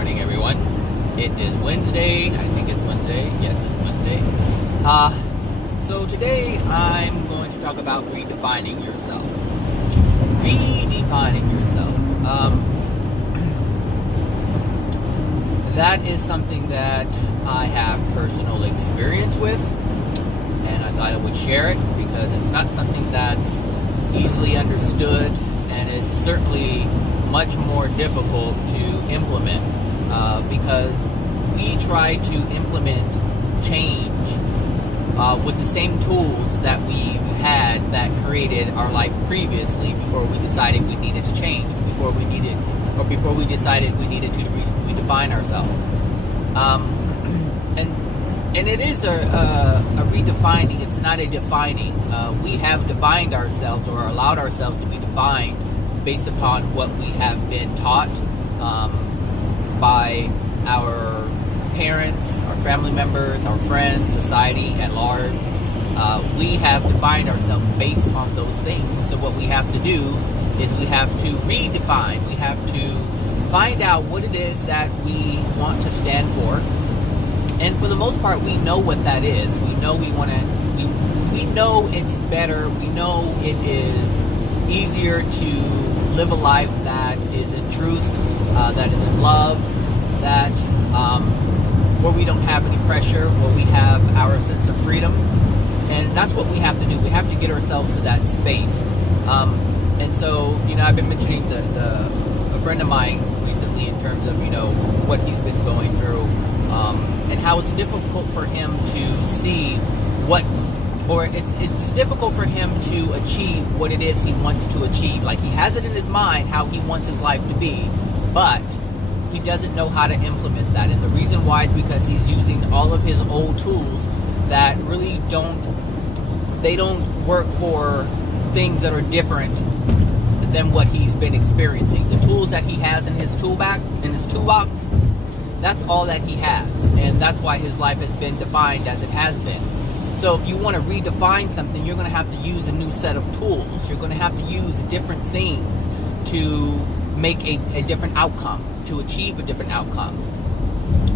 morning, everyone. It is Wednesday. I think it's Wednesday. Yes, it's Wednesday. So today I'm going to talk about redefining yourself. Redefining yourself. That is something that I have personal experience with, and I thought I would share it because it's not something that's easily understood, and it's certainly much more difficult to implement because we try to implement change with the same tools that we've had that created our life previously before we decided we needed to change, before we decided we needed to redefine ourselves. And it is a redefining. It's not a defining. We have defined ourselves or allowed ourselves to be defined based upon what we have been taught by our parents, our family members, our friends, society at large. We have defined ourselves based on those things. And so what we have to do is we have to redefine. We have to find out what it is that we want to stand for. And for the most part, we know what that is. We know we know it's better. We know it is easier to live a life that is in truth, that is in love, that where we don't have any pressure, where we have our sense of freedom. And that's what we have to do. We have to get ourselves to that space. And so, I've been mentioning a friend of mine recently in terms of, what he's been going through, and how it's difficult for him to see it's difficult for him to achieve what it is he wants to achieve. Like, he has it in his mind how he wants his life to be, but he doesn't know how to implement that. And the reason why is because he's using all of his old tools that really don't work for things that are different than what he's been experiencing. The tools that he has in his toolbox, that's all that he has. And that's why his life has been defined as it has been. So if you want to redefine something, you're going to have to use a new set of tools. You're going to have to use different things to make a different outcome, to achieve a different outcome.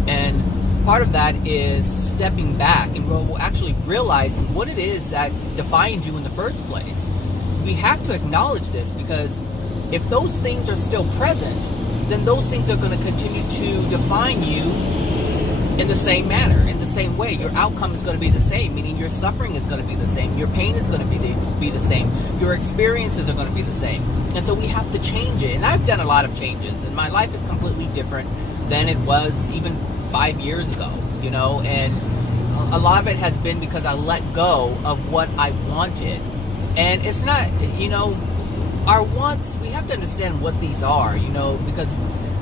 And part of that is stepping back and actually realizing what it is that defined you in the first place. We have to acknowledge this, because if those things are still present, then those things are going to continue to define you in the same manner, in the same way. Your outcome is going to be the same, meaning your suffering is going to be the same, your pain is going to be the same, your experiences are going to be the same. And so we have to change it. And I've done a lot of changes, and my life is completely different than it was even 5 years ago, and a lot of it has been because I let go of what I wanted. And it's not, our wants, we have to understand what these are, because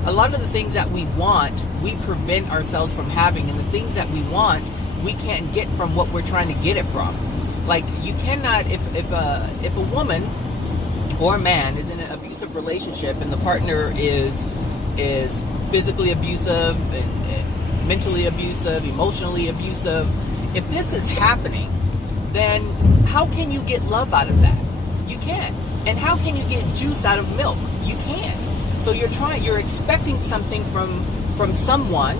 a lot of the things that we want, we prevent ourselves from having, and the things that we want, we can't get from what we're trying to get it from. Like, you cannot, if a woman or a man is in an abusive relationship and the partner is physically abusive and mentally abusive, emotionally abusive, if this is happening, then how can you get love out of that? You can't. And how can you get juice out of milk? You can't. So you're expecting something from someone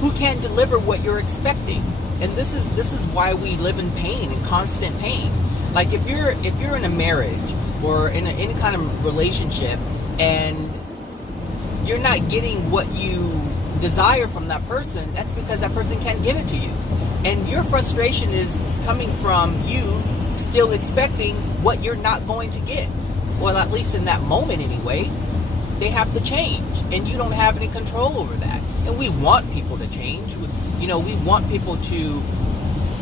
who can't deliver what you're expecting. And this is why we live in pain, in constant pain. Like, if you're in a marriage or in any kind of relationship and you're not getting what you desire from that person, that's because that person can't give it to you. And your frustration is coming from you still expecting what you're not going to get. Well, at least in that moment anyway. They have to change, and you don't have any control over that. And we want people to change. We want people to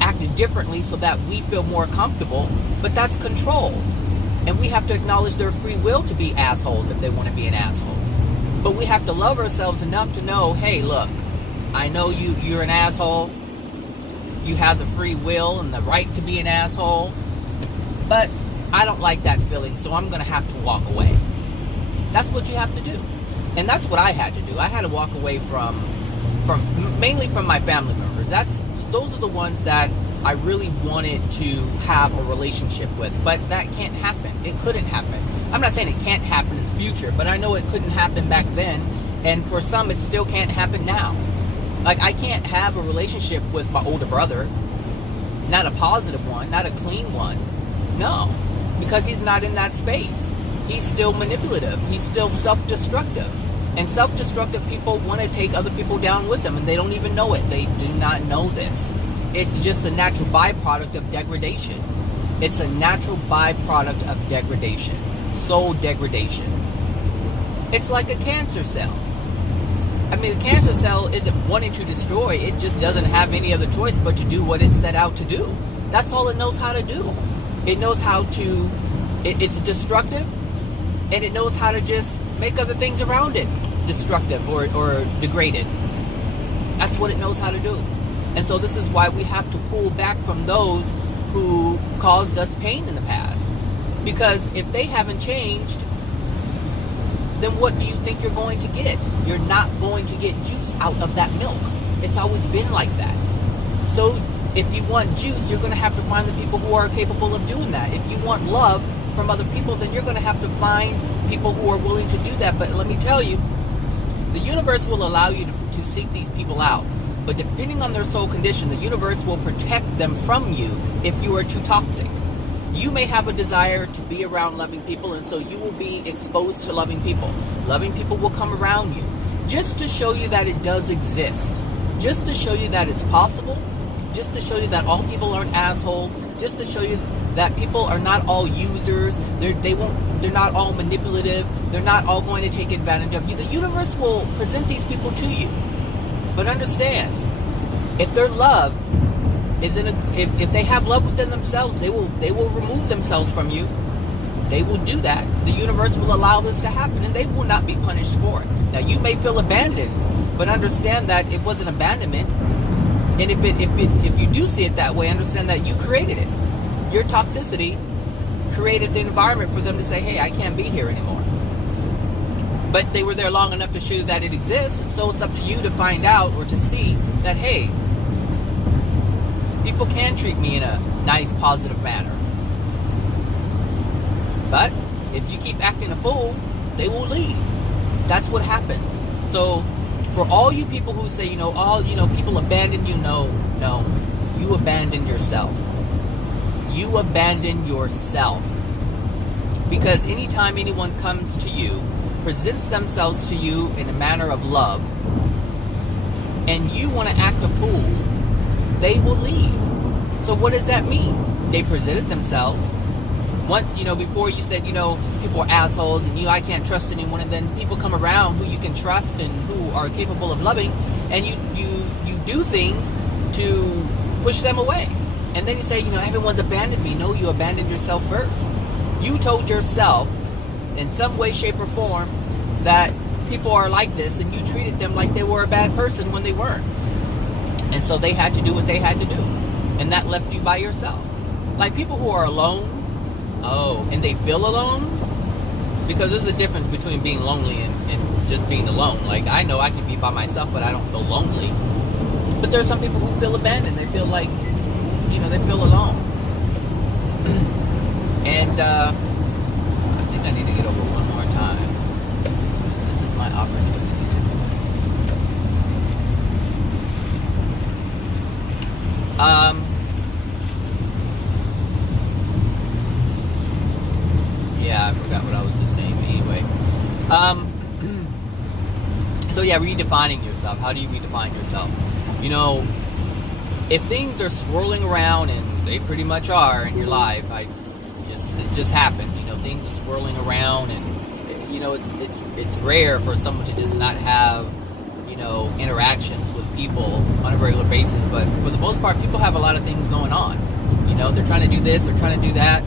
act differently so that we feel more comfortable, but that's control. And we have to acknowledge their free will to be assholes if they want to be an asshole. But we have to love ourselves enough to know, hey, look, I know you're an asshole. You have the free will and the right to be an asshole, but I don't like that feeling, so I'm going to have to walk away. That's what you have to do. And that's what I had to do. I had to walk away from mainly from my family members. Those are the ones that I really wanted to have a relationship with, but that can't happen. It couldn't happen. I'm not saying it can't happen in the future, but I know it couldn't happen back then, and for some it still can't happen now. Like, I can't have a relationship with my older brother, not a positive one, not a clean one. No, because he's not in that space. He's still manipulative. He's still self-destructive. And self-destructive people want to take other people down with them, and they don't even know it. They do not know this. It's just a natural byproduct of degradation. It's a natural byproduct of degradation. Soul degradation. It's like a cancer cell. I mean, a cancer cell isn't wanting to destroy. It just doesn't have any other choice but to do what it set out to do. That's all it knows how to do. It knows how to... It's destructive, and it knows how to just make other things around it destructive or degraded. That's what it knows how to do. And so this is why we have to pull back from those who caused us pain in the past. Because if they haven't changed, then what do you think you're going to get? You're not going to get juice out of that milk. It's always been like that. So if you want juice, you're going to have to find the people who are capable of doing that. If you want love from other people, then you're going to have to find people who are willing to do that. But let me tell you, the universe will allow you to seek these people out. But depending on their soul condition, the universe will protect them from you if you are too toxic. You may have a desire to be around loving people, and so you will be exposed to loving people. Loving people will come around you just to show you that it does exist, just to show you that it's possible, just to show you that all people aren't assholes, just to show you that people are not all users, they're not all manipulative, they're not all going to take advantage of you. The universe will present these people to you. But understand, if their love is if they have love within themselves, they will remove themselves from you. They will do that. The universe will allow this to happen, and they will not be punished for it. Now, you may feel abandoned, but understand that it wasn't abandonment. And if you do see it that way, understand that you created it. Your toxicity created the environment for them to say, hey, I can't be here anymore. But they were there long enough to show you that it exists, and so it's up to you to find out or to see that, hey, people can treat me in a nice, positive manner. But if you keep acting a fool, they will leave. That's what happens. So for all you people who say, people abandon you, no, you abandoned yourself. You abandon yourself. Because anytime anyone comes to you, presents themselves to you in a manner of love, and you want to act a fool, they will leave. So what does that mean? They presented themselves. Once, before you said, people are assholes and I can't trust anyone, and then people come around who you can trust and who are capable of loving, and you do things to push them away. And then you say, everyone's abandoned me. No, you abandoned yourself first. You told yourself in some way, shape, or form that people are like this, and you treated them like they were a bad person when they weren't. And so they had to do what they had to do. And that left you by yourself. Like people who are alone, and they feel alone, because there's a difference between being lonely and just being alone. Like, I know I can be by myself, but I don't feel lonely. But there are some people who feel abandoned. They feel like, they feel alone. And I think I need to get over one more time. This is my opportunity to do it. Yeah, I forgot what I was just saying. Anyway, so yeah, redefining yourself. How do you redefine yourself? If things are swirling around, and they pretty much are in your life, it just happens. Things are swirling around, and it's rare for someone to just not have interactions with people on a regular basis. But for the most part, people have a lot of things going on. They're trying to do this, they're trying to do that,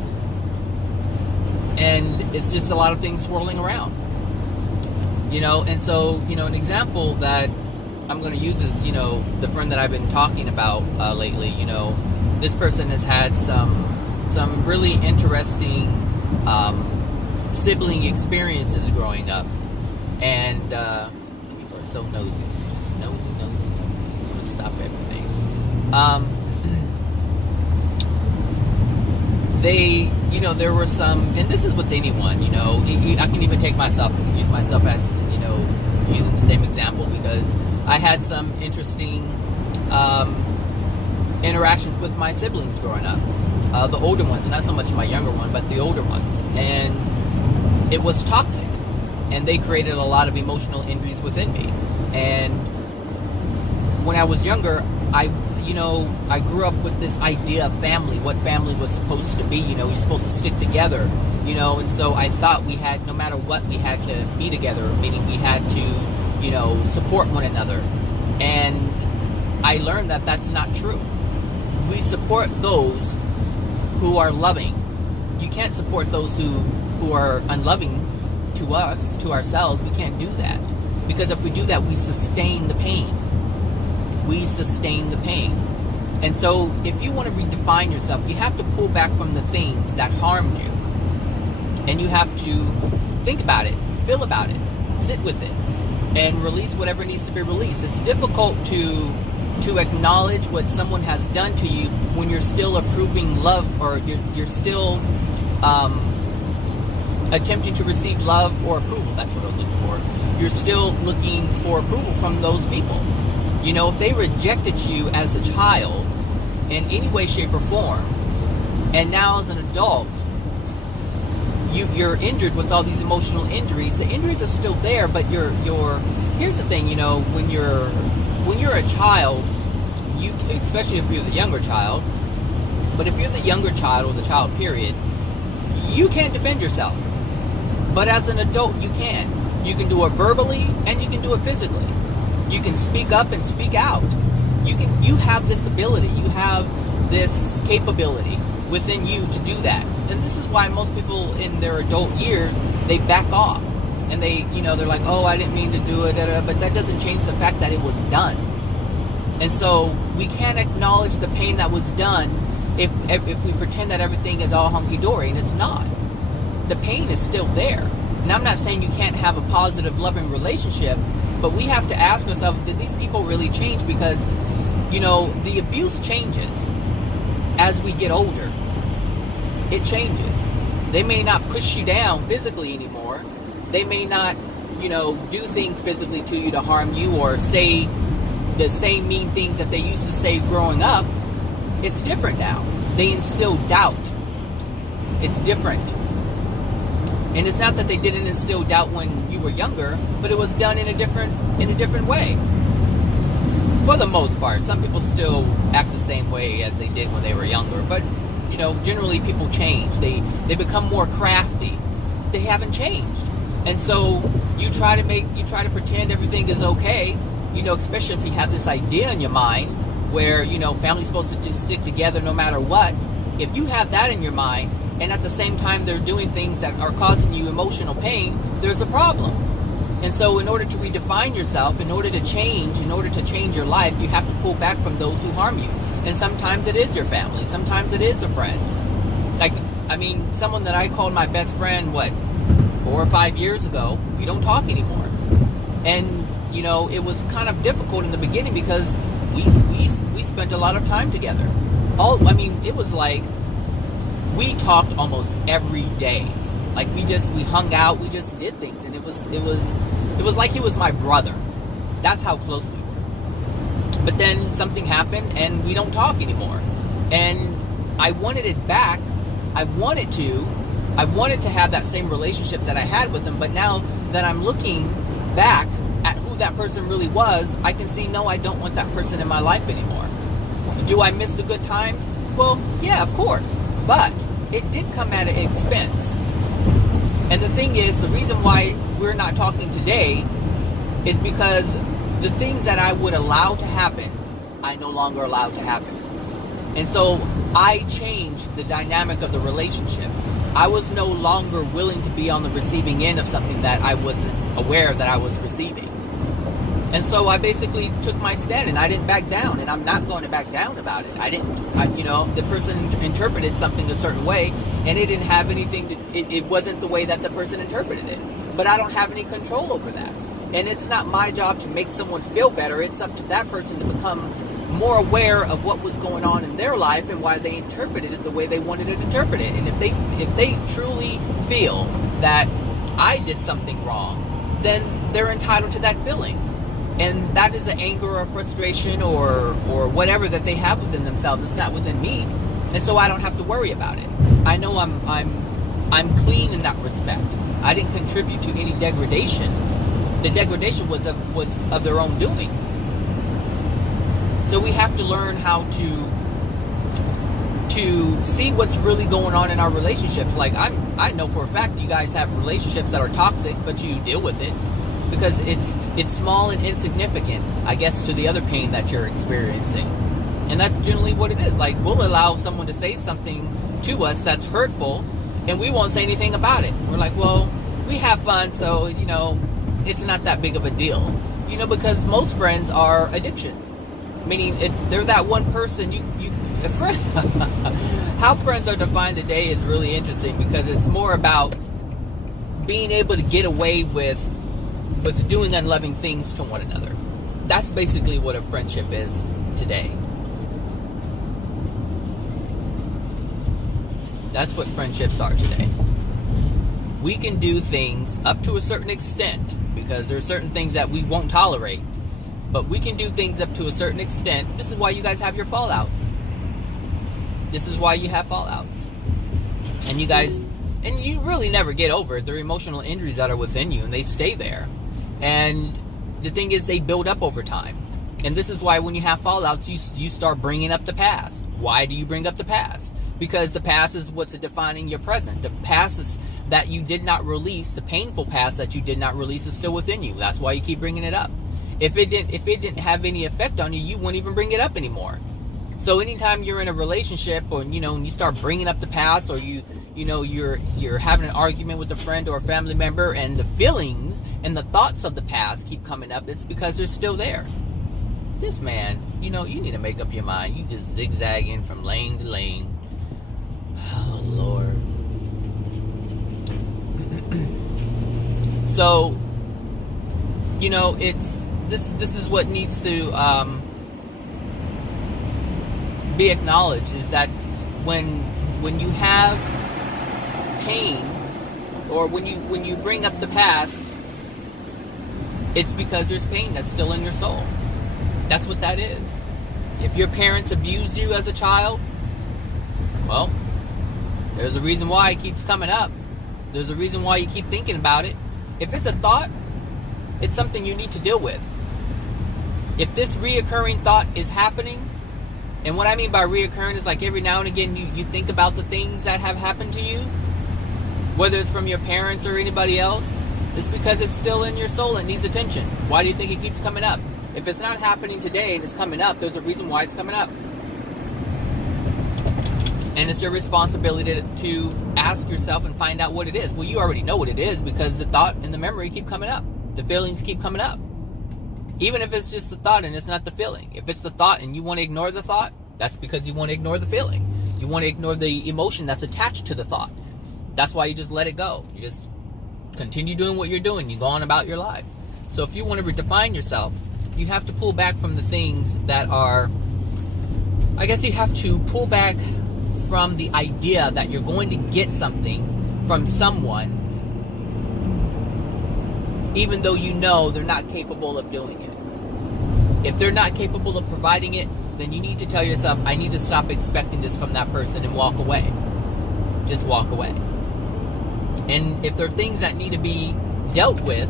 and it's just a lot of things swirling around. And so an example that I'm going to use is the friend that I've been talking about lately. This person has had some really interesting sibling experiences growing up, and people are so nosy, just nosy. I want to stop everything. they, you know, there were some, and this is with anyone, you know, I can even use myself as, you know, using the same example, because I had some interesting interactions with my siblings growing up, the older ones, not so much my younger one, but the older ones, and it was toxic, and they created a lot of emotional injuries within me. And when I was younger, I grew up with this idea of family, what family was supposed to be. You know, you're supposed to stick together, you know, and so I thought we had, no matter what, we had to be together, meaning we had to, you know, support one another. And I learned that that's not true. We support those who are loving. You can't support those who are unloving to us, to ourselves. We can't do that, because if we do that, we sustain the pain. We sustain the pain. And so if you want to redefine yourself, you have to pull back from the things that harmed you. And you have to think about it, feel about it, sit with it, and release whatever needs to be released. It's difficult to acknowledge what someone has done to you when you're still approving love, or you're still attempting to receive love or approval. That's what I was looking for. You're still looking for approval from those people. You know, if they rejected you as a child in any way, shape, or form, and now as an adult, you're injured with all these emotional injuries. The injuries are still there, but here's the thing, you know, when you're a child, especially if you're the younger child, but if you're the younger child or the child period, you can't defend yourself. But as an adult, you can. You can do it verbally, and you can do it physically. You can speak up and speak out. You have this ability. You have this capability within you to do that. And this is why most people in their adult years, they back off. And they're like, oh, I didn't mean to do it, but that doesn't change the fact that it was done. And so we can't acknowledge the pain that was done if we pretend that everything is all hunky-dory, and it's not. The pain is still there. And I'm not saying you can't have a positive, loving relationship, but we have to ask ourselves, did these people really change? Because, you know, the abuse changes as we get older. It changes. They may not push you down physically anymore. They may not, you know, do things physically to you to harm you, or say the same mean things that they used to say growing up. It's different now. They instill doubt. It's different. And it's not that they didn't instill doubt when you were younger, but it was done in a different way. For the most part, some people still act the same way as they did when they were younger, but you know, generally people change. They become more crafty. They haven't changed. And so you try to pretend everything is okay, you know, especially if you have this idea in your mind where, you know, family's supposed to just stick together no matter what. If you have that in your mind, and at the same time they're doing things that are causing you emotional pain, there's a problem. And so in order to redefine yourself, in order to change your life, you have to pull back from those who harm you. And sometimes it is your family. Sometimes it is a friend. Like, I mean, someone that I called my best friend, 4 or 5 years ago, we don't talk anymore. And, you know, it was kind of difficult in the beginning because we spent a lot of time together. It was like, we talked almost every day. Like we hung out, we just did things, and it was like he was my brother. That's how close we were. But then something happened, and we don't talk anymore. And I wanted it back. I wanted to have that same relationship that I had with him. But now that I'm looking back at who that person really was, I can see, no, I don't want that person in my life anymore. Do I miss the good times? Well, yeah, of course. But it did come at an expense. And the thing is, the reason why we're not talking today is because the things that I would allow to happen, I no longer allowed to happen. And so I changed the dynamic of the relationship. I was no longer willing to be on the receiving end of something that I wasn't aware that I was receiving. And so I basically took my stand, and I didn't back down, and I'm not going to back down about it. The person interpreted something a certain way, and it didn't have anything it wasn't the way that the person interpreted it. But I don't have any control over that. And it's not my job to make someone feel better. It's up to that person to become more aware of what was going on in their life and why they interpreted it the way they wanted it interpreted. And if they truly feel that I did something wrong, then they're entitled to that feeling. And that is an anger or frustration or whatever that they have within themselves. It's not within me. And so I don't have to worry about it. I know I'm clean in that respect. I didn't contribute to any degradation. The degradation was of their own doing. So we have to learn how to see what's really going on in our relationships. Like I know for a fact you guys have relationships that are toxic, but you deal with it because it's small and insignificant, I guess, to the other pain that you're experiencing. And that's generally what it is. Like, we'll allow someone to say something to us that's hurtful, and we won't say anything about it. We're like, well, we have fun, so, it's not that big of a deal. Because most friends are addictions. Meaning, they're that one person, a friend. How friends are defined today is really interesting, because it's more about being able to get away with doing unloving things to one another. That's basically what a friendship is today. That's what friendships are today. We can do things up to a certain extent, because there are certain things that we won't tolerate. But we can do things up to a certain extent. This is why you guys have your fallouts. This is why you have fallouts. And you really never get over it. They're emotional injuries that are within you, and they stay there. And the thing is, they build up over time. And this is why when you have fallouts, you start bringing up the past. Why do you bring up the past? Because the past is what's defining your present. The past is that you did not release, the painful past that you did not release is still within you. That's why you keep bringing it up. If it didn't have any effect on you, you wouldn't even bring it up anymore. So anytime you're in a relationship, or and you start bringing up the past, or you're having an argument with a friend or a family member, and the feelings and the thoughts of the past keep coming up, it's because they're still there. This man, you need to make up your mind. You just zigzagging from lane to lane. Oh, Lord. So, it's this is what needs to be acknowledged, is that when you have pain, or when you bring up the past, it's because there's pain that's still in your soul. That's what that is. If your parents abused you as a child, well, there's a reason why it keeps coming up. There's a reason why you keep thinking about it. If it's a thought, it's something you need to deal with. If this reoccurring thought is happening, and what I mean by reoccurring is like every now and again you think about the things that have happened to you, whether it's from your parents or anybody else, it's because it's still in your soul and needs attention. Why do you think it keeps coming up? If it's not happening today and it's coming up, there's a reason why it's coming up. And it's your responsibility to ask yourself and find out what it is. Well, you already know what it is, because the thought and the memory keep coming up. The feelings keep coming up. Even if it's just the thought and it's not the feeling. If it's the thought and you want to ignore the thought, that's because you want to ignore the feeling. You want to ignore the emotion that's attached to the thought. That's why you just let it go. You just continue doing what you're doing. You go on about your life. So if you want to redefine yourself, you have to pull back from the things that are... I guess you have to pull back from the idea that you're going to get something from someone, even though you know they're not capable of doing it. If they're not capable of providing it, then you need to tell yourself, I need to stop expecting this from that person, and walk away. Just walk away. And if there are things that need to be dealt with,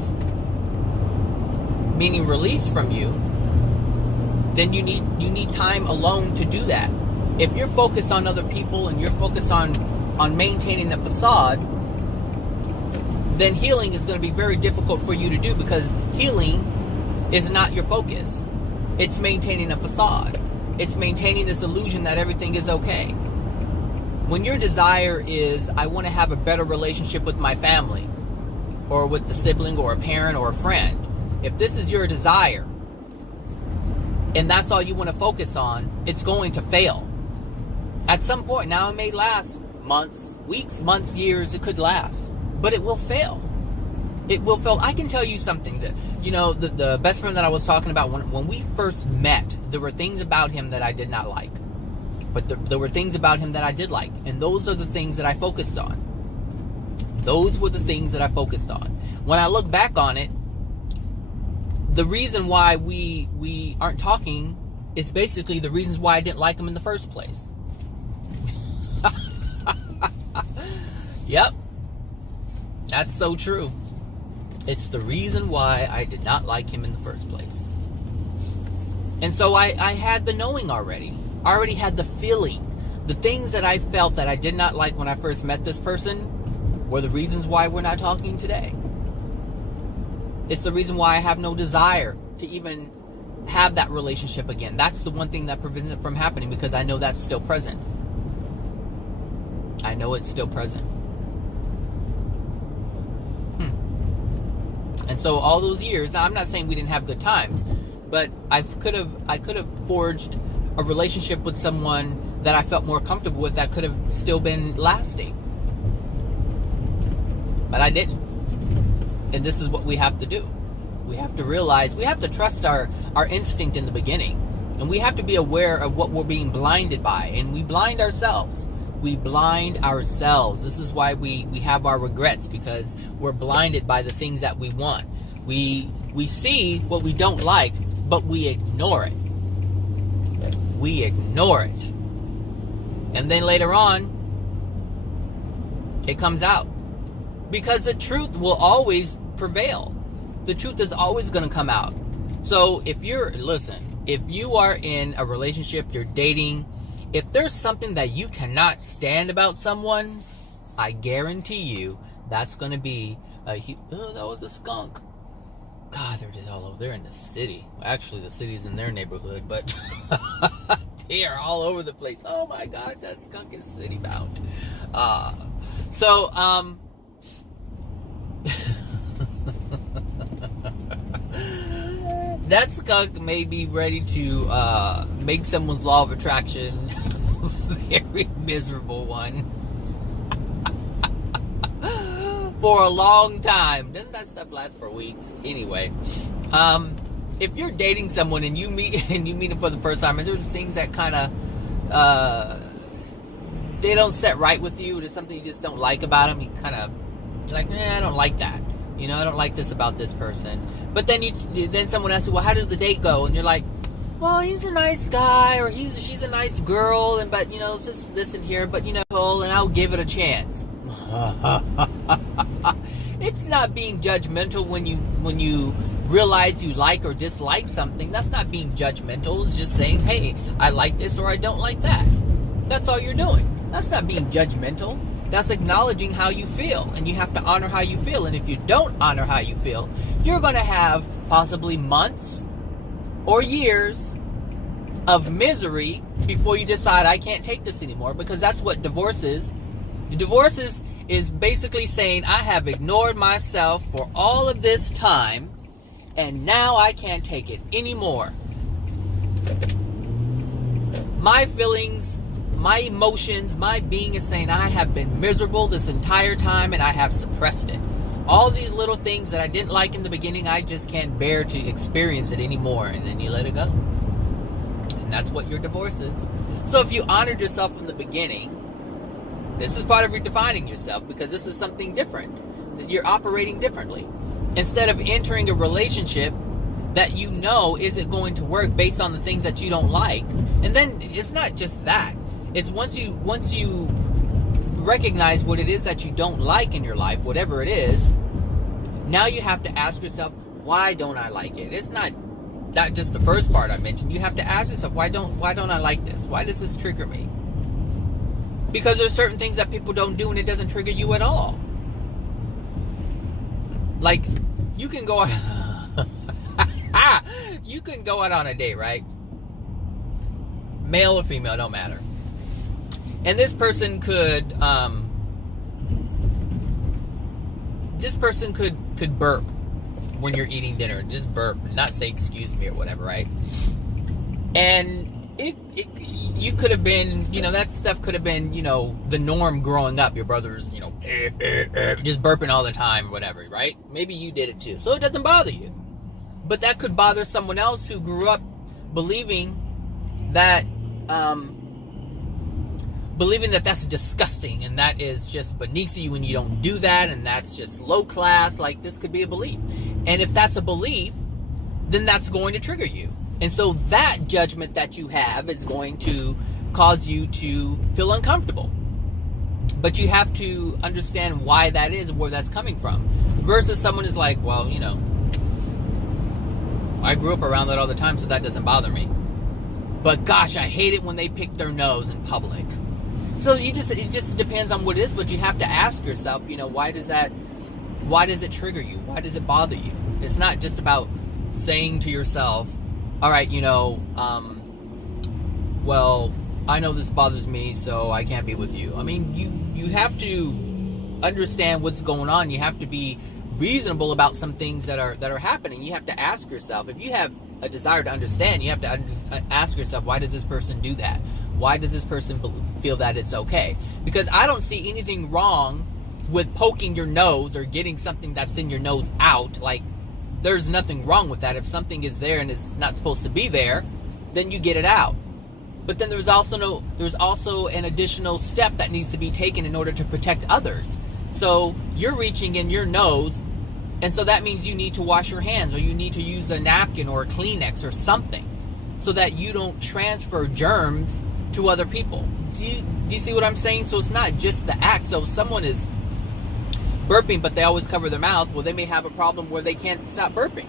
meaning released from you, then you need time alone to do that. If you're focused on other people and you're focused on maintaining a facade, then healing is going to be very difficult for you to do, because healing is not your focus. It's maintaining a facade. It's maintaining this illusion that everything is okay. When your desire is, I want to have a better relationship with my family, or with the sibling, or a parent, or a friend, if this is your desire, and that's all you want to focus on, it's going to fail. At some point, now it may last months, weeks, months, years, it could last, but it will fail. It will feel. I can tell you something that, the best friend that I was talking about, when we first met, there were things about him that I did not like. But there were things about him that I did like. And those are the things that I focused on. Those were the things that I focused on. When I look back on it, the reason why we aren't talking is basically the reasons why I didn't like him in the first place. Yep. That's so true. It's the reason why I did not like him in the first place. And so I had the knowing already. I already had the feeling. The things that I felt that I did not like when I first met this person were the reasons why we're not talking today. It's the reason why I have no desire to even have that relationship again. That's the one thing that prevents it from happening, because I know that's still present. I know it's still present. And so all those years, now I'm not saying we didn't have good times, but I could have forged a relationship with someone that I felt more comfortable with that could have still been lasting. But I didn't. And this is what we have to do. We have to realize, we have to trust our instinct in the beginning. And we have to be aware of what we're being blinded by. And we blind ourselves. We blind ourselves. This is why we have our regrets, because we're blinded by the things that we want. We see what we don't like, but we ignore it. We ignore it. And then later on, it comes out. Because the truth will always prevail. The truth is always going to come out. So if you are in a relationship, you're dating, if there's something that you cannot stand about someone, I guarantee you that's going to be oh, that was a skunk. God, they're just all over. They're in the city. Actually, the city's in their neighborhood, but they are all over the place. Oh my God, that skunk is city bound. That skunk may be ready to make someone's law of attraction a very miserable one for a long time. Doesn't that stuff last for weeks? Anyway, if you're dating someone and you meet them for the first time, and there's things that kind of they don't set right with you, there's something you just don't like about them, you kind of like, I don't like that. I don't like this about this person. But then someone asks you, well, how did the date go? And you're like, well, he's a nice guy, or she's a nice girl, but it's just this and here, but and I'll give it a chance. It's not being judgmental when you realize you like or dislike something. That's not being judgmental. It's just saying, hey, I like this or I don't like that. That's all you're doing. That's not being judgmental. That's acknowledging how you feel, and you have to honor how you feel. And if you don't honor how you feel, you're going to have possibly months or years of misery before you decide, I can't take this anymore, because that's what divorce is. Divorce is basically saying, I have ignored myself for all of this time, and now I can't take it anymore. My feelings, my emotions, my being is saying I have been miserable this entire time and I have suppressed it. All these little things that I didn't like in the beginning, I just can't bear to experience it anymore. And then you let it go. And that's what your divorce is. So if you honored yourself from the beginning, this is part of redefining yourself, because this is something different. You're operating differently. Instead of entering a relationship that isn't going to work based on the things that you don't like. And then it's not just that. It's once you recognize what it is that you don't like in your life, whatever it is, now you have to ask yourself, why don't I like it? It's not just the first part I mentioned. You have to ask yourself, why don't I like this? Why does this trigger me? Because there's certain things that people don't do and it doesn't trigger you at all. Like, you can go out on a date, right? Male or female, don't matter. And this person could burp when you're eating dinner. Just burp, not say excuse me or whatever, right? And you could have been, that stuff could have been, the norm growing up. Your brother's, just burping all the time or whatever, right? Maybe you did it too. So it doesn't bother you. But that could bother someone else who grew up believing that that's disgusting and that is just beneath you and you don't do that and that's just low class. Like, this could be a belief. And if that's a belief, then that's going to trigger you. And so that judgment that you have is going to cause you to feel uncomfortable. But you have to understand why that is and where that's coming from. Versus someone is like, well, I grew up around that all the time, so that doesn't bother me. But gosh, I hate it when they pick their nose in public. So it just depends on what it is, but you have to ask yourself, why does it trigger you? Why does it bother you? It's not just about saying to yourself, all right, well, I know this bothers me, so I can't be with you. I mean, you have to understand what's going on. You have to be reasonable about some things that are happening. You have to ask yourself, if you have a desire to understand, you have to ask yourself, why does this person do that? Why does this person feel that it's okay? Because I don't see anything wrong with poking your nose or getting something that's in your nose out. Like, there's nothing wrong with that. If something is there and it's not supposed to be there, then you get it out. But then there's also an additional step that needs to be taken in order to protect others. So you're reaching in your nose, and so that means you need to wash your hands, or you need to use a napkin or a Kleenex or something, so that you don't transfer germs to other people. Do you see what I'm saying? So it's not just the act. So if someone is burping, but they always cover their mouth, well, they may have a problem where they can't stop burping.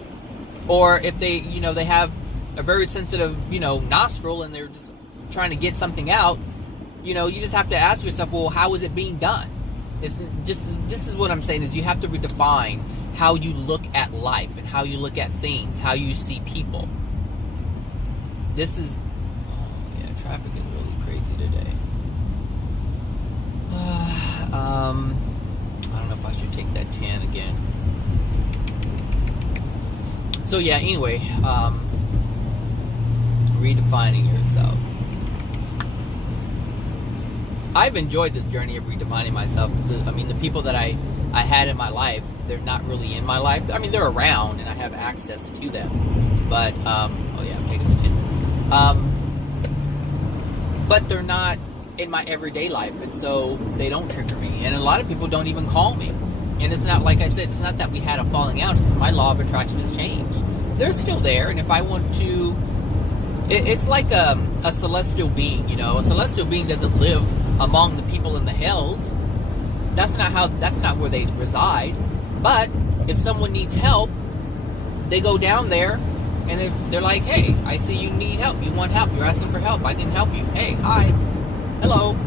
Or if they, they have a very sensitive, nostril, and they're just trying to get something out, you just have to ask yourself, well, how is it being done? This is what I'm saying, is you have to redefine how you look at life and how you look at things, how you see people. Traffic is really crazy today. I don't know if I should take that 10 again. So yeah, anyway, redefining yourself. I've enjoyed this journey of redefining myself. The people that I had in my life, they're not really in my life. I mean, they're around and I have access to them. But, I'm taking the 10. But they're not in my everyday life, and so they don't trigger me. And a lot of people don't even call me. And it's not, like I said, it's not that we had a falling out. It's just my law of attraction has changed. They're still there, and if I want to... It's like a celestial being, A celestial being doesn't live among the people in the hells. That's not where they reside. But if someone needs help, they go down there, and they're like, hey, I see you need help. You want help. You're asking for help. I can help you. Hey, hi. Hello.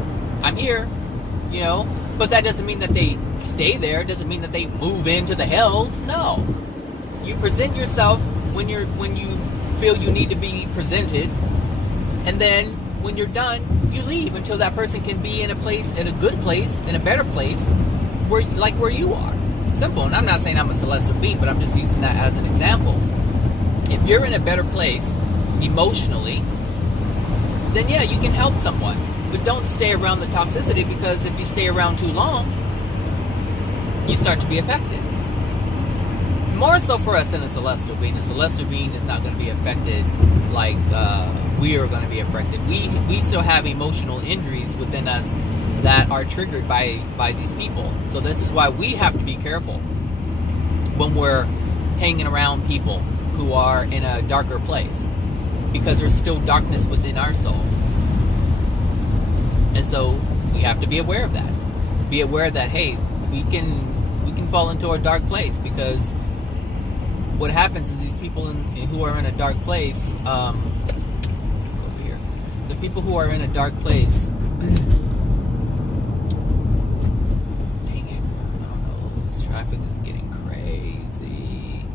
I'm here. But that doesn't mean that they stay there. It doesn't mean that they move into the hells. No. You present yourself when you feel you need to be presented. And then when you're done, you leave until that person can be in a good place, in a better place, where you are. Simple. And I'm not saying I'm a celestial being, but I'm just using that as an example. If you're in a better place emotionally, then yeah, you can help someone. But don't stay around the toxicity, because if you stay around too long, you start to be affected. More so for us than a celestial being. A celestial being is not going to be affected like we are going to be affected. We still have emotional injuries within us that are triggered by these people. So this is why we have to be careful when we're hanging around people who are in a darker place, because there's still darkness within our soul. And so we have to be aware of that. Be aware that, hey, we can fall into a dark place, because what happens is these people who are in a dark place, go over here. The people who are in a dark place, dang it, I don't know, this traffic is getting crazy.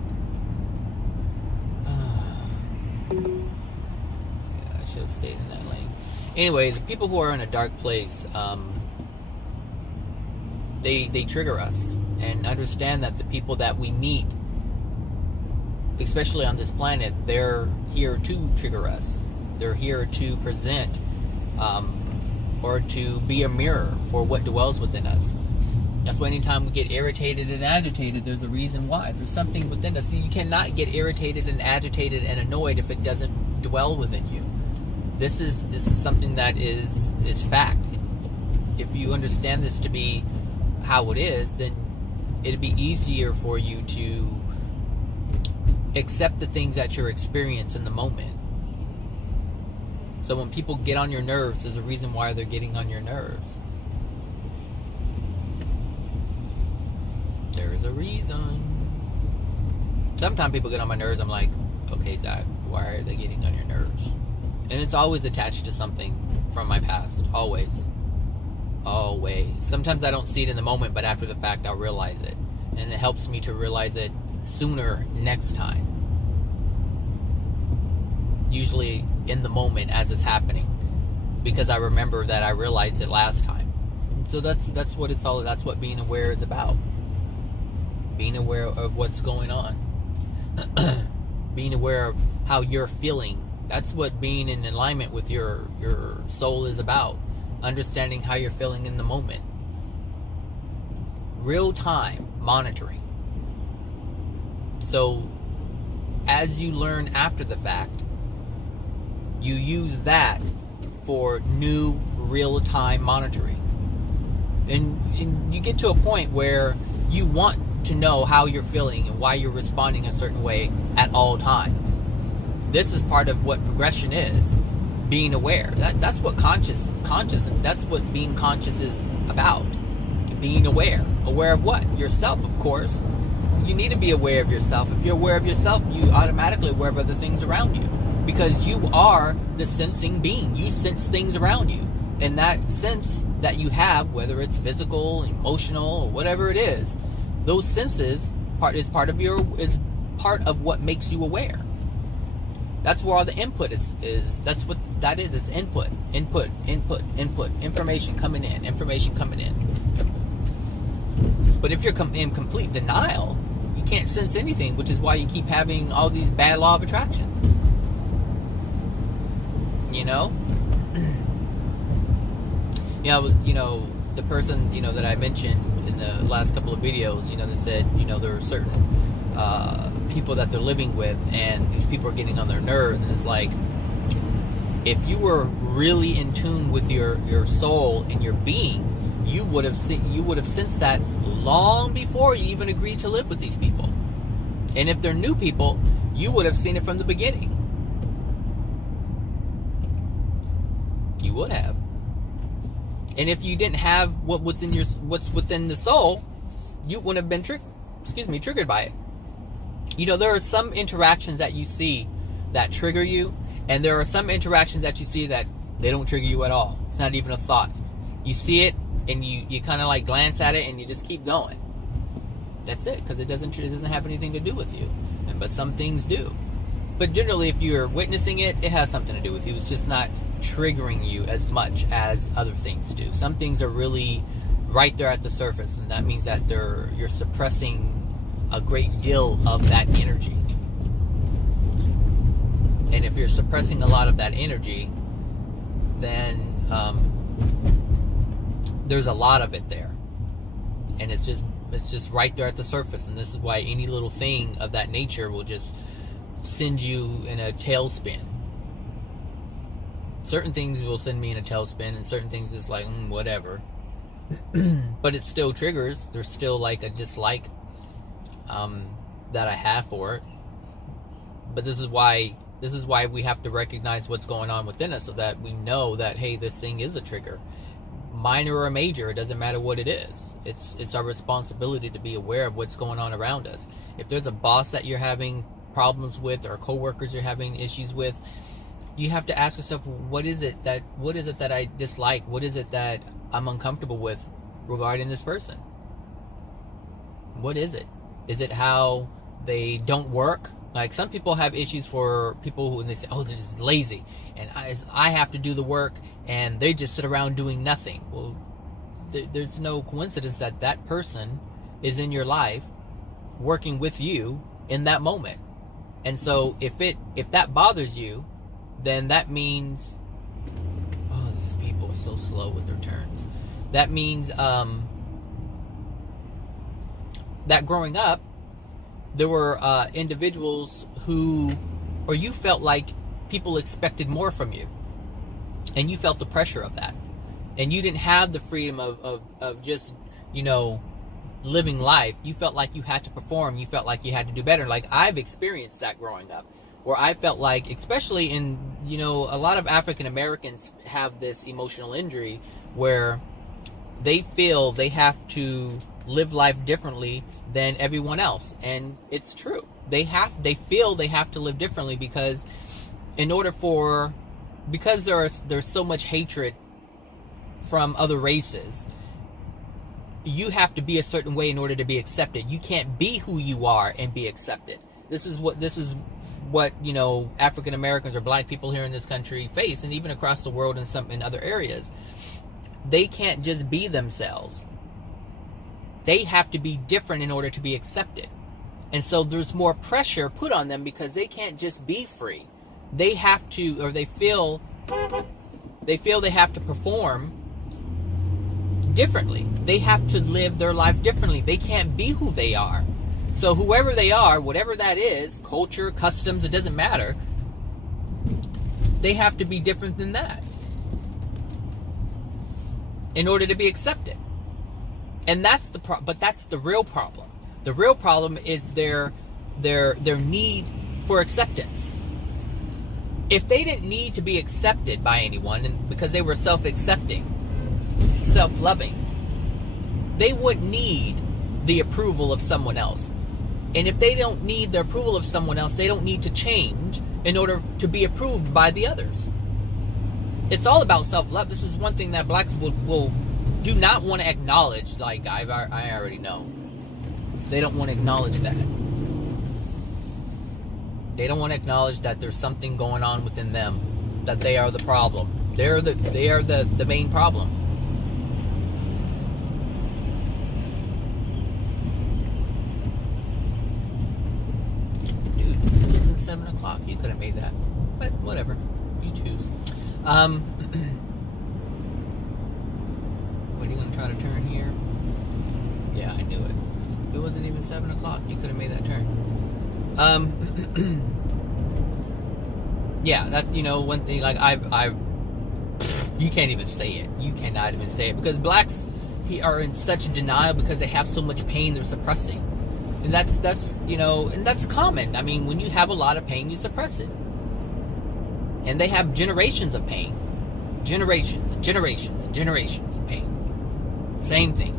Yeah, I should have stayed in that lane. Anyway, the people who are in a dark place, they trigger us. And understand that the people that we meet, especially on this planet, they're here to trigger us. They're here to present or to be a mirror for what dwells within us. That's why anytime we get irritated and agitated, there's a reason why. There's something within us. See, you cannot get irritated and agitated and annoyed if it doesn't dwell within you. This is something that is fact. If you understand this to be how it is, then it'd be easier for you to accept the things that you're experiencing in the moment. So when people get on your nerves, there's a reason why they're getting on your nerves. There's a reason. Sometimes people get on my nerves, I'm like, okay, Zach, why are they getting on your nerves? And it's always attached to something from my past. Always. Always. Sometimes I don't see it in the moment, but after the fact, I'll realize it. And it helps me to realize it sooner next time. Usually in the moment as it's happening. Because I remember that I realized it last time. So that's what it's all, that's what being aware is about. Being aware of what's going on. Being aware of how you're feeling. That's what being in alignment with your soul is about. Understanding how you're feeling in the moment. Real-time monitoring. So, as you learn after the fact, you use that for new real-time monitoring. And you get to a point where you want to know how you're feeling and why you're responding a certain way at all times. This is part of what progression is. Being aware. That's what conscious, that's what being conscious is about. Being aware. Aware of what? Yourself, of course. You need to be aware of yourself. If you're aware of yourself, you automatically aware of other things around you. Because you are the sensing being. You sense things around you. And that sense that you have, whether it's physical, emotional, or whatever it is, those senses is part of what makes you aware. That's where all the input is. That's what that is. It's input. Information coming in. But if you're in complete denial, you can't sense anything, which is why you keep having all these bad law of attractions. You know? The person, that I mentioned in the last couple of videos, they said, there are certain people that they're living with, and these people are getting on their nerves, and it's like, if you were really in tune with your soul and your being, you would have sensed that long before you even agreed to live with these people. And if they're new people, you would have seen it from the beginning. You would have. And if you didn't have what's within the soul, you wouldn't have been triggered by it. There are some interactions that you see that trigger you, and there are some interactions that you see that they don't trigger you at all. It's not even a thought. You see it, and you kind of like glance at it, and you just keep going. That's it, because it doesn't have anything to do with you. But some things do. But generally, if you're witnessing it, it has something to do with you. It's just not triggering you as much as other things do. Some things are really right there at the surface, and that means that you're suppressing a great deal of that energy. And if you're suppressing a lot of that energy, then there's a lot of it there, and it's just right there at the surface. And this is why any little thing of that nature will just send you in a tailspin. Certain things will send me in a tailspin, and certain things is like, whatever. But it still triggers. There's still like a dislike that I have for it. But this is why we have to recognize what's going on within us, so that we know that, hey, this thing is a trigger. Minor or major, it doesn't matter what it is. It's our responsibility to be aware of what's going on around us. If there's a boss that you're having problems with, or coworkers you're having issues with, you have to ask yourself, what is it that I dislike? What is it that I'm uncomfortable with regarding this person? What is it? Is it how they don't work? Like, some people have issues for people who, and they say, oh, they're just lazy, and I have to do the work, and they just sit around doing nothing. Well, there's no coincidence that that person is in your life working with you in that moment. And so if that bothers you, then that means, oh, these people are so slow with their turns. That means that growing up, there were individuals who, or you felt like people expected more from you, and you felt the pressure of that, and you didn't have the freedom of just, you know, living life. You felt like you had to perform. You felt like you had to do better. Like, I've experienced that growing up, where I felt like, especially in, you know, a lot of African Americans have this emotional injury where they feel they have to live life differently than everyone else. And it's true. They feel they have to live differently because there's so much hatred from other races. You have to be a certain way in order to be accepted. You can't be who you are and be accepted. This is what, you know, African Americans or black people here in this country face, and even across the world in other areas. They can't just be themselves. They have to be different in order to be accepted. And so there's more pressure put on them because they can't just be free. They have to, or they feel they have to perform differently. They have to live their life differently. They can't be who they are. So whoever they are, whatever that is, culture, customs, it doesn't matter. They have to be different than that in order to be accepted. And that's but that's the real problem. The real problem is their need for acceptance. If they didn't need to be accepted by anyone, and because they were self-accepting, self-loving, they wouldn't need the approval of someone else. And if they don't need the approval of someone else, they don't need to change in order to be approved by the others. It's all about self-love. This is one thing that blacks will do not want to acknowledge. Like, I already know. They don't want to acknowledge that. They don't want to acknowledge that there's something going on within them, that they are the problem. They are the main problem. Dude, it wasn't 7 o'clock. You could have made that. But whatever. You choose. What are you going to try to turn here? Yeah, I knew it. It wasn't even 7 o'clock. You could have made that turn. Yeah, that's, you know, one thing, like, you can't even say it. You cannot even say it. Because blacks are in such denial because they have so much pain they're suppressing. And that's, you know, and that's common. I mean, when you have a lot of pain, you suppress it. And they have generations of pain. Generations and generations and generations of pain. Same thing.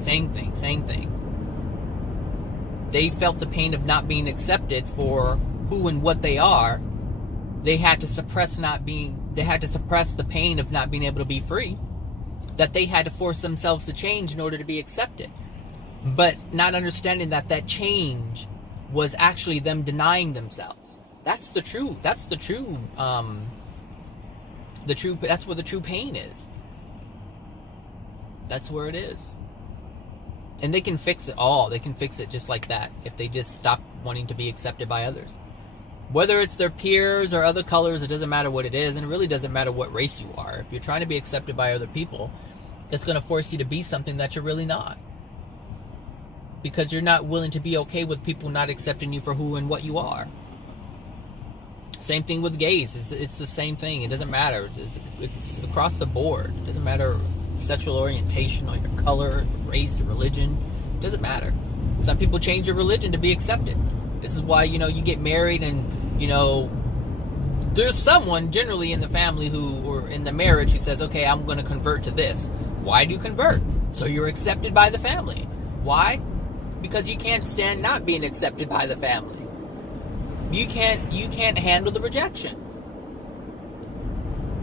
They felt the pain of not being accepted for who and what they are. They had to suppress the pain of not being able to be free. That they had to force themselves to change in order to be accepted. But not understanding that change was actually them denying themselves. That's where the true pain is. That's where it is. And they can fix it all. They can fix it just like that if they just stop wanting to be accepted by others. Whether it's their peers or other colors, it doesn't matter what it is, and it really doesn't matter what race you are. If you're trying to be accepted by other people, it's going to force you to be something that you're really not. Because you're not willing to be okay with people not accepting you for who and what you are. Same thing with gays. It's the same thing. It doesn't matter. It's across the board. It doesn't matter sexual orientation or your color, race, religion. It doesn't matter. Some people change your religion to be accepted. This is why, you know, you get married and, you know, there's someone generally in the family or in the marriage who says, okay, I'm going to convert to this. Why do you convert? So you're accepted by the family. Why? Because you can't stand not being accepted by the family. You can't handle the rejection.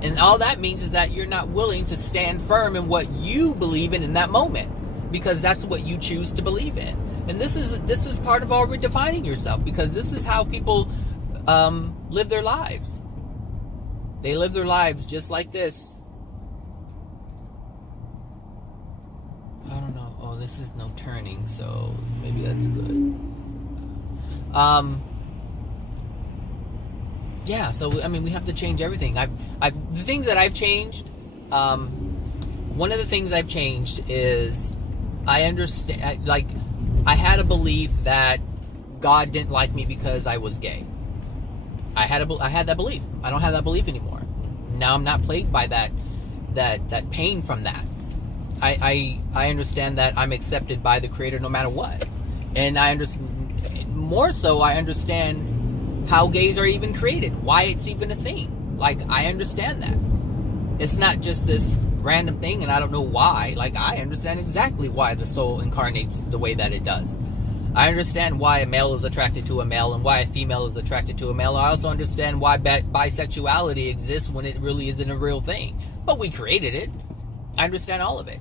And all that means is that you're not willing to stand firm in what you believe in that moment, because that's what you choose to believe in. And this is part of all redefining yourself, because this is how people live their lives. They live their lives just like this. I don't know. Oh, this is no turning, so maybe that's good. yeah, so I mean, we have to change everything. The things that I've changed, one of the things I've changed is I understand, like, I had a belief that God didn't like me because I was gay. I had that belief. I don't have that belief anymore. Now I'm not plagued by that pain from that. I understand that I'm accepted by the Creator no matter what. And I understand, more so, I understand how gays are even created, why it's even a thing. Like, I understand that. It's not just this random thing and I don't know why. Like, I understand exactly why the soul incarnates the way that it does. I understand why a male is attracted to a male and why a female is attracted to a male. I also understand why bisexuality exists when it really isn't a real thing. But we created it. I understand all of it.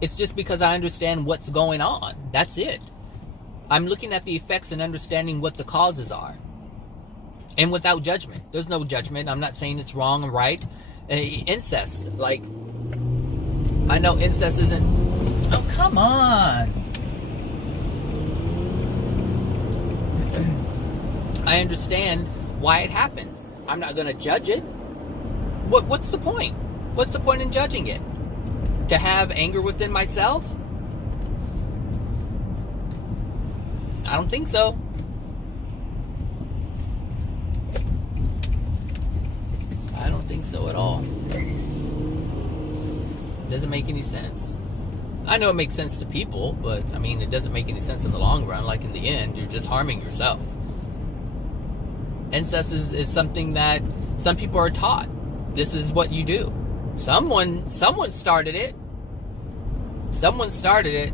It's just because I understand what's going on. That's it. I'm looking at the effects and understanding what the causes are. And without judgment. There's no judgment. I'm not saying it's wrong or right. Incest. Like, I know incest isn't... Oh, come on. I understand why it happens. I'm not going to judge it. What's the point? What's the point in judging it? To have anger within myself? I don't think so. I don't think so at all. Doesn't make any sense. I know it makes sense to people, but I mean, it doesn't make any sense in the long run. Like, in the end, you're just harming yourself. Incest is something that some people are taught. This is what you do. Someone started it. Someone started it.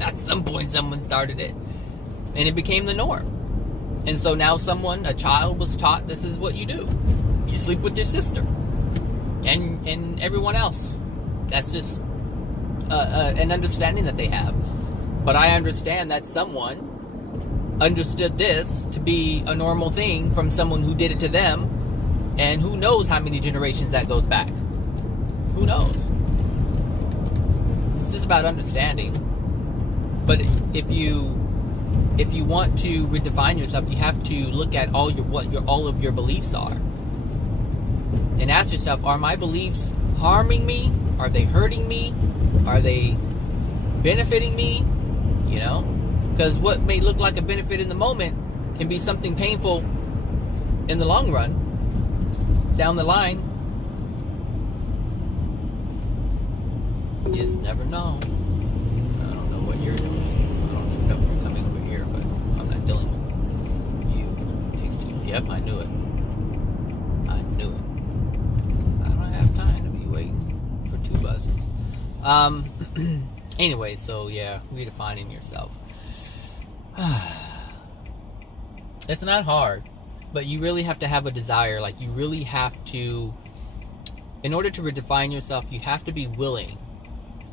At some point, someone started it. And it became the norm. And so now a child was taught this is what you do. You sleep with your sister. And everyone else. That's just an understanding that they have. But I understand that someone understood this to be a normal thing from someone who did it to them. And who knows how many generations that goes back. Who knows? It's just about understanding. But if you want to redefine yourself, you have to look at all of your beliefs are. And ask yourself, are my beliefs harming me? Are they hurting me? Are they benefiting me? You know? Because what may look like a benefit in the moment can be something painful in the long run. Down the line. You just never know. I don't know what you're doing. I don't even know if you're coming over here, but I'm not dealing with you. Yep, I knew it. I knew it. I don't have time to be waiting for 2 buses. Anyway, so yeah, redefining yourself. It's not hard. But you really have to have a desire. Like, you really have to, in order to redefine yourself, you have to be willing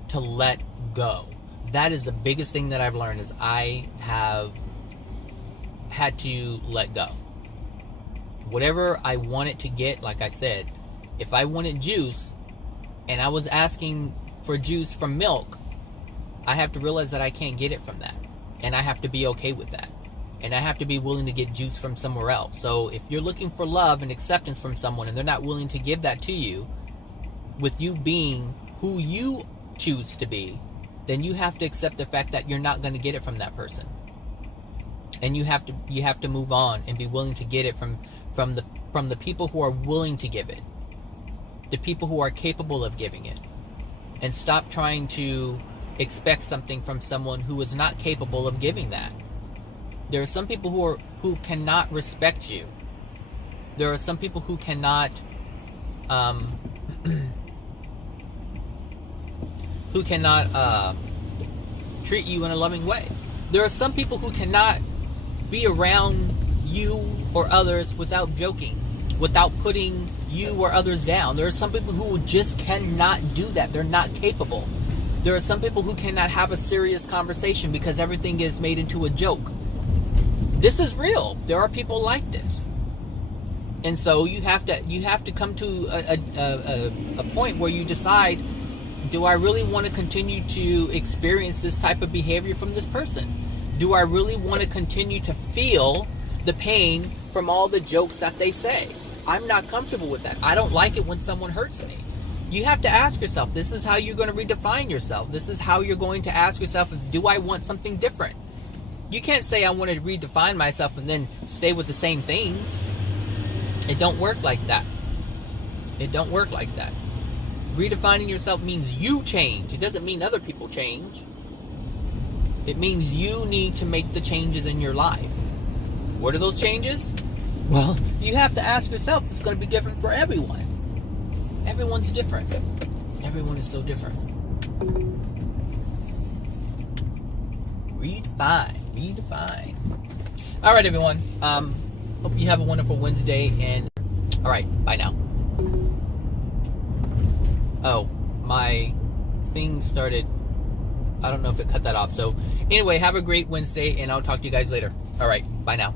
to let go. That is the biggest thing that I've learned, is I have had to let go. Whatever I wanted to get, like I said, if I wanted juice and I was asking for juice from milk, I have to realize that I can't get it from that. And I have to be okay with that. And I have to be willing to get juice from somewhere else. So if you're looking for love and acceptance from someone and they're not willing to give that to you, with you being who you choose to be, then you have to accept the fact that you're not going to get it from that person. And you have to move on and be willing to get it from the people who are willing to give it. The people who are capable of giving it. And stop trying to expect something from someone who is not capable of giving that. There are some people who cannot respect you. There are some people who cannot treat you in a loving way. There are some people who cannot be around you or others without joking, without putting you or others down. There are some people who just cannot do that. They're not capable. There are some people who cannot have a serious conversation because everything is made into a joke. This is real. There are people like this. And so you have to come to a point where you decide, do I really want to continue to experience this type of behavior from this person? Do I really want to continue to feel the pain from all the jokes that they say. I'm not comfortable with that. I don't like it when someone hurts me. You have to ask yourself, this is how you're going to redefine yourself. This is how you're going to ask yourself, do I want something different? You can't say I want to redefine myself and then stay with the same things. It don't work like that. It don't work like that. Redefining yourself means you change. It doesn't mean other people change. It means you need to make the changes in your life. What are those changes? Well, you have to ask yourself. It's going to be different for everyone. Everyone's different. Everyone is so different. Redefine. All right, everyone. Hope you have a wonderful Wednesday. And all right, bye now. Oh, my thing started. I don't know if it cut that off. So anyway, have a great Wednesday, and I'll talk to you guys later. All right, bye now.